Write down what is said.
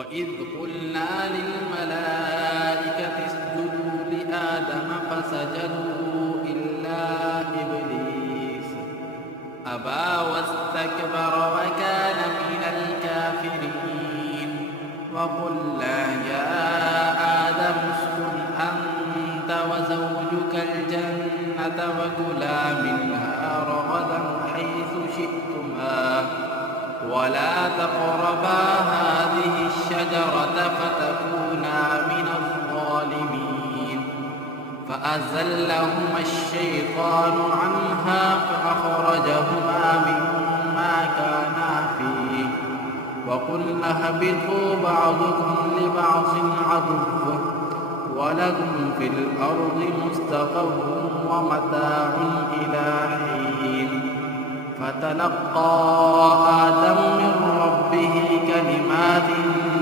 وإذ قلنا للملائكة اسجدوا لآدم فسجدوا إلا إبليس أبى واستكبر وكان من الكافرين وقلنا يا آدم اسكن أنت وزوجك الجنة وكلا منها رغدا حيث شئتما ولا تقربا هذه الشجرة فتكونا من الظالمين فأزلهما الشيطان عنها فأخرجهما مما كانا فيه وقلنا اهبطوا بعضكم لبعض عدو ولكم في الأرض مستقر ومتاع إلى حين فتلقى آدم من ربه كلمات